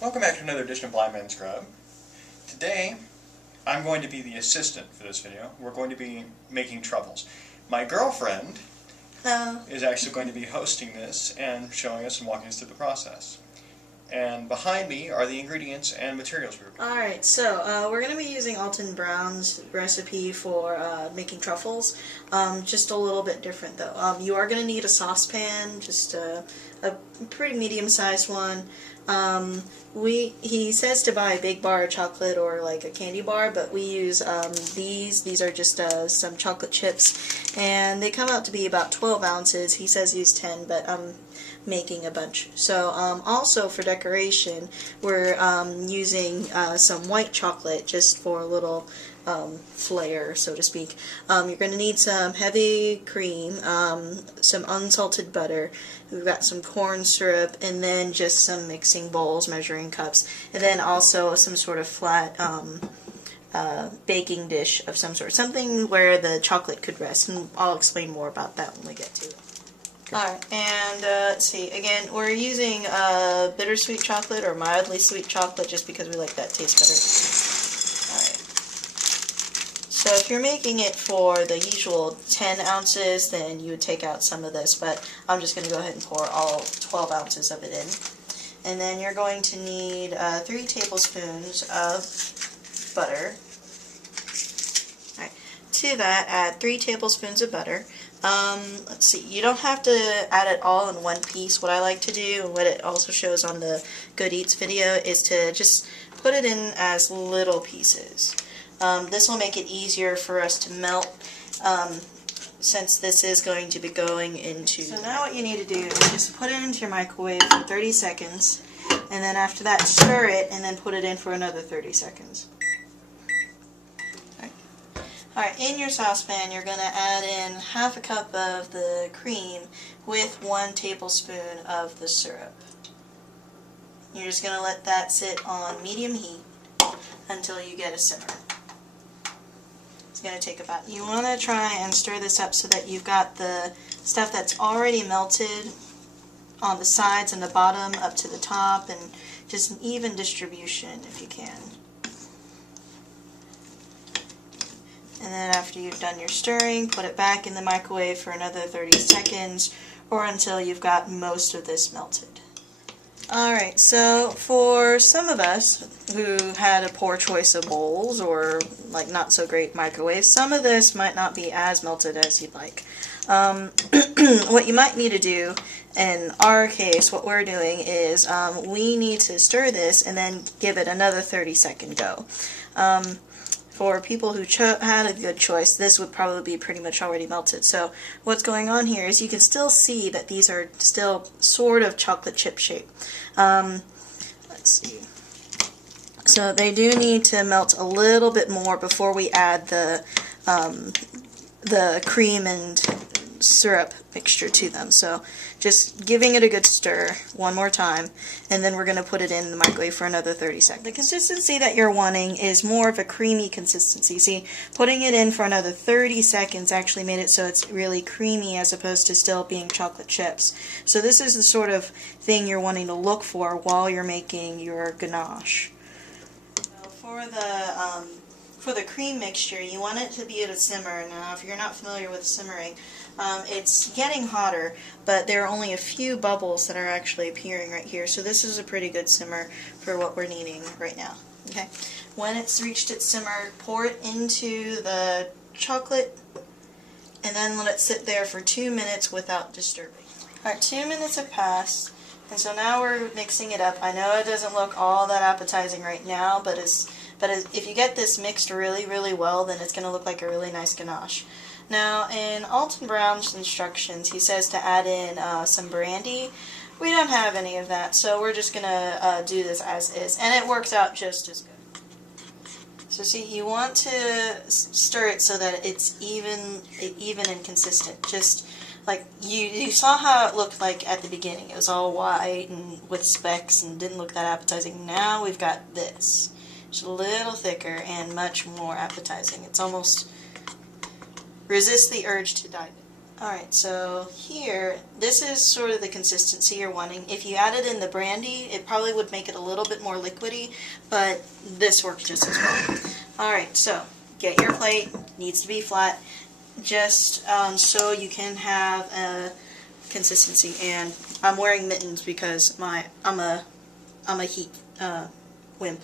Welcome back to another edition of Blind Man's Grub. Today, I'm going to be the assistant for this video. We're going to be making truffles. My girlfriend is actually going to be hosting this and showing us and walking us through the process. And behind me are the ingredients and materials we're going to Alright, so we're going to be using Alton Brown's recipe for making truffles. Just a little bit different though. You are going to need a saucepan, just a pretty medium-sized one. He says to buy a big bar of chocolate or like a candy bar, but we use these. These are just some chocolate chips, and they come out to be about 12 ounces. He says use 10, but I'm making a bunch. So also for decoration, we're using some white chocolate just for a little flair, so to speak. You're going to need some heavy cream, some unsalted butter, we've got some corn syrup, and then just some mixing bowls, measuring cups, and then also some sort of flat baking dish of some sort, something where the chocolate could rest, and I'll explain more about that when we get to it. Alright, and let's see, again, we're using bittersweet chocolate or mildly sweet chocolate just because we like that taste better. Alright, so if you're making it for the usual 10 ounces, then you would take out some of this, but I'm just going to go ahead and pour all 12 ounces of it in. And then you're going to need 3 tablespoons of butter. Alright, to that, add 3 tablespoons of butter. Let's see, you don't have to add it all in one piece. What I like to do, and what it also shows on the Good Eats video, is to just put it in as little pieces. This will make it easier for us to melt, since this is going to be going into... So now what you need to do is just put it into your microwave for 30 seconds, and then after that stir it, and then put it in for another 30 seconds. Alright, in your saucepan you're going to add in half a cup of the cream with 1 tablespoon of the syrup. You're just going to let that sit on medium heat until you get a simmer. It's going to take about... You want to try and stir this up so that you've got the stuff that's already melted on the sides and the bottom up to the top, and just an even distribution if you can. And then after you've done your stirring, put it back in the microwave for another 30 seconds or until you've got most of this melted. Alright, so for some of us who had a poor choice of bowls or like not so great microwaves, some of this might not be as melted as you'd like. What you might need to do, in our case, what we're doing is we need to stir this and then give it another 30-second go. For people who had a good choice, this would probably be pretty much already melted. So what's going on here is you can still see that these are still sort of chocolate chip shape. Let's see. So they do need to melt a little bit more before we add the cream and syrup mixture to them. So just giving it a good stir one more time, and then we're going to put it in the microwave for another 30 seconds. The consistency that you're wanting is more of a creamy consistency. See, putting it in for another 30 seconds actually made it so it's really creamy as opposed to still being chocolate chips. So this is the sort of thing you're wanting to look for while you're making your ganache. For the cream mixture, you want it to be at a simmer. Now, if you're not familiar with simmering, it's getting hotter, but there are only a few bubbles that are actually appearing right here. So this is a pretty good simmer for what we're needing right now. Okay, when it's reached its simmer, pour it into the chocolate, and then let it sit there for 2 minutes without disturbing. Alright, 2 minutes have passed, and so now we're mixing it up. I know it doesn't look all that appetizing right now, but if you get this mixed really, really well, then it's going to look like a really nice ganache. Now, in Alton Brown's instructions, he says to add in some brandy. We don't have any of that, so we're just going to do this as is, and it works out just as good. So see, you want to stir it so that it's even and consistent. Just like you saw how it looked like at the beginning. It was all white and with specks and didn't look that appetizing. Now we've got this. It's a little thicker and much more appetizing. It's almost... Resist the urge to dive in. Alright, so here, this is sort of the consistency you're wanting. If you added in the brandy, it probably would make it a little bit more liquidy, but this works just as well. Alright, so get your plate, needs to be flat, just so you can have a consistency. And I'm wearing mittens because I'm a heat wimp.